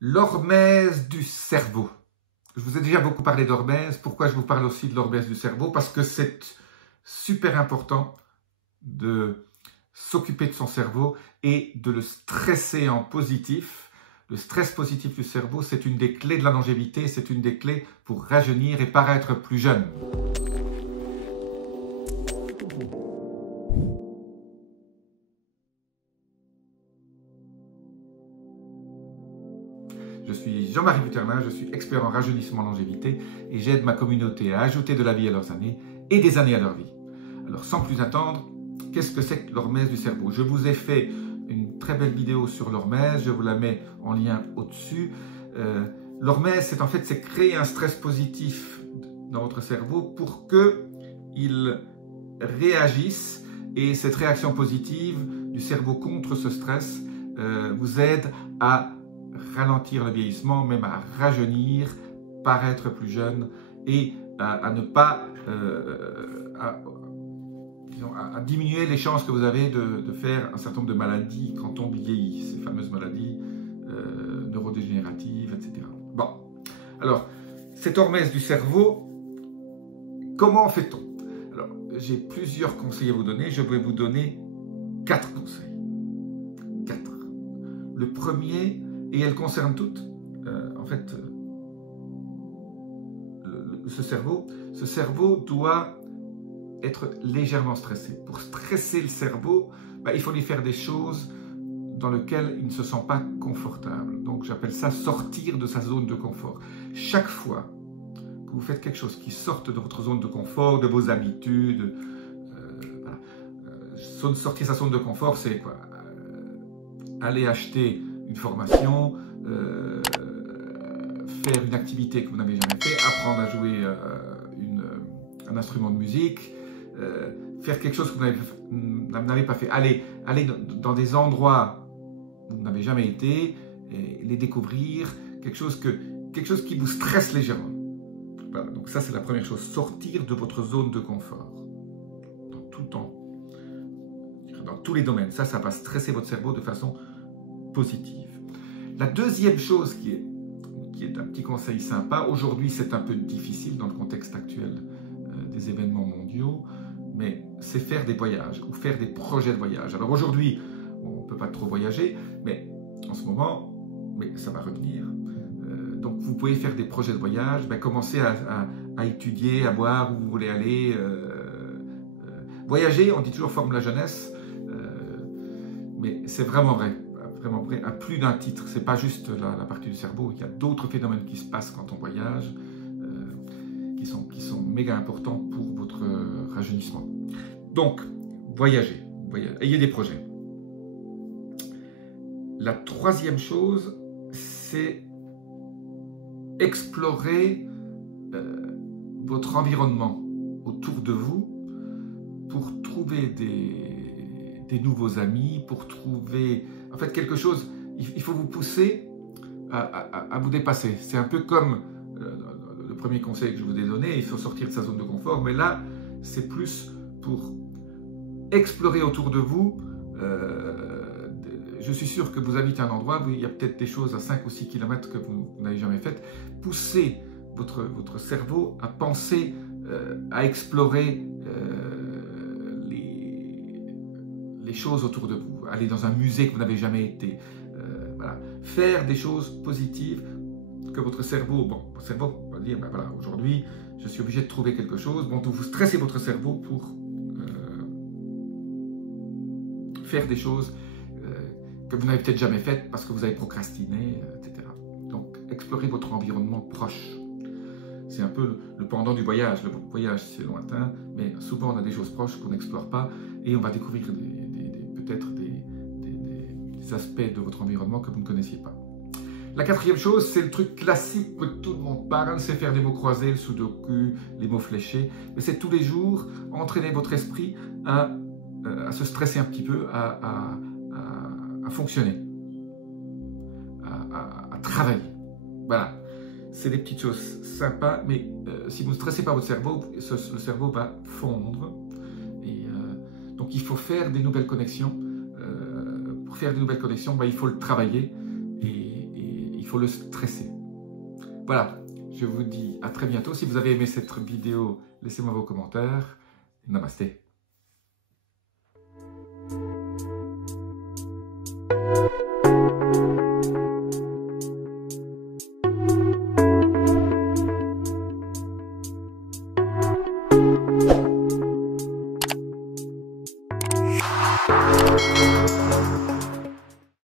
L'hormèse du cerveau. Je vous ai déjà beaucoup parlé d'hormèse. Pourquoi je vous parle aussi de l'hormèse du cerveau? Parce que c'est super important de s'occuper de son cerveau et de le stresser en positif. Le stress positif du cerveau, c'est une des clés de la longévité, c'est une des clés pour rajeunir et paraître plus jeune. Je suis Jean-Marie Buterlin, je suis expert en rajeunissement longévité et j'aide ma communauté à ajouter de la vie à leurs années et des années à leur vie. Alors sans plus attendre, qu'est-ce que c'est que l'hormèse du cerveau? Je vous ai fait une très belle vidéo sur l'hormèse, je vous la mets en lien au-dessus. L'hormèse, c'est créer un stress positif dans votre cerveau pour qu'il réagisse, et cette réaction positive du cerveau contre ce stress vous aide à ralentir le vieillissement, même à rajeunir, paraître plus jeune et à ne pas à diminuer les chances que vous avez de faire un certain nombre de maladies quand on vieillit, ces fameuses maladies neurodégénératives, etc. Bon, alors, cette hormèse du cerveau, comment fait-on? Alors, j'ai plusieurs conseils à vous donner, je vais vous donner 4 conseils. 4. Le premier, et elles concernent toutes, en fait, ce cerveau doit être légèrement stressé. Pour stresser le cerveau, il faut lui faire des choses dans lesquelles il ne se sent pas confortable. Donc j'appelle ça sortir de sa zone de confort. Chaque fois que vous faites quelque chose qui sorte de votre zone de confort, de vos habitudes, sortir sa zone de confort, c'est quoi? Aller acheter une formation, faire une activité que vous n'avez jamais fait, apprendre à jouer un instrument de musique, faire quelque chose que vous n'avez pas fait. Aller dans des endroits où vous n'avez jamais été, et les découvrir, quelque chose qui vous stresse légèrement. Voilà, donc ça c'est la première chose, sortir de votre zone de confort. Dans tout le temps, dans tous les domaines, ça va stresser votre cerveau de façon positive. La deuxième chose qui est un petit conseil sympa, aujourd'hui c'est un peu difficile dans le contexte actuel des événements mondiaux, mais c'est faire des voyages ou faire des projets de voyage. Alors aujourd'hui, on ne peut pas trop voyager, mais en ce moment, ça va revenir. Donc vous pouvez faire des projets de voyage, commencer à étudier, à voir où vous voulez aller. Voyager, on dit toujours forme la jeunesse, mais c'est vraiment vrai à plus d'un titre. C'est pas juste la partie du cerveau, il y a d'autres phénomènes qui se passent quand on voyage, qui sont méga importants pour votre rajeunissement. Donc, voyagez, ayez des projets. La troisième chose, c'est explorer votre environnement autour de vous pour trouver des nouveaux amis, pour trouver en fait quelque chose. Il faut vous pousser à vous dépasser. C'est un peu comme le premier conseil que je vous ai donné, il faut sortir de sa zone de confort, mais là, c'est plus pour explorer autour de vous. Je suis sûr que vous habitez un endroit où il y a peut-être des choses à 5 ou 6 km que vous n'avez jamais faites. Poussez votre cerveau à penser, à explorer les choses autour de vous. Aller dans un musée que vous n'avez jamais été. Voilà. Faire des choses positives que votre cerveau, votre cerveau va dire, voilà, aujourd'hui, je suis obligé de trouver quelque chose. Donc vous stressez votre cerveau pour faire des choses que vous n'avez peut-être jamais faites parce que vous avez procrastiné, etc. Donc, explorez votre environnement proche. C'est un peu le pendant du voyage. Le voyage, c'est lointain, mais souvent, on a des choses proches qu'on n'explore pas et on va découvrir peut-être des aspects de votre environnement que vous ne connaissiez pas. La quatrième chose, c'est le truc classique que tout le monde parle, c'est faire des mots croisés, le sudoku, les mots fléchés. Mais c'est tous les jours, entraîner votre esprit à se stresser un petit peu, à fonctionner, à travailler. Voilà, c'est des petites choses sympas, mais si vous ne stressez pas votre cerveau, le cerveau va fondre. Et donc il faut faire des nouvelles connexions. Pour faire des nouvelles connexions, il faut le travailler et il faut le stresser. Voilà, je vous dis à très bientôt. Si vous avez aimé cette vidéo, laissez-moi vos commentaires. Namasté.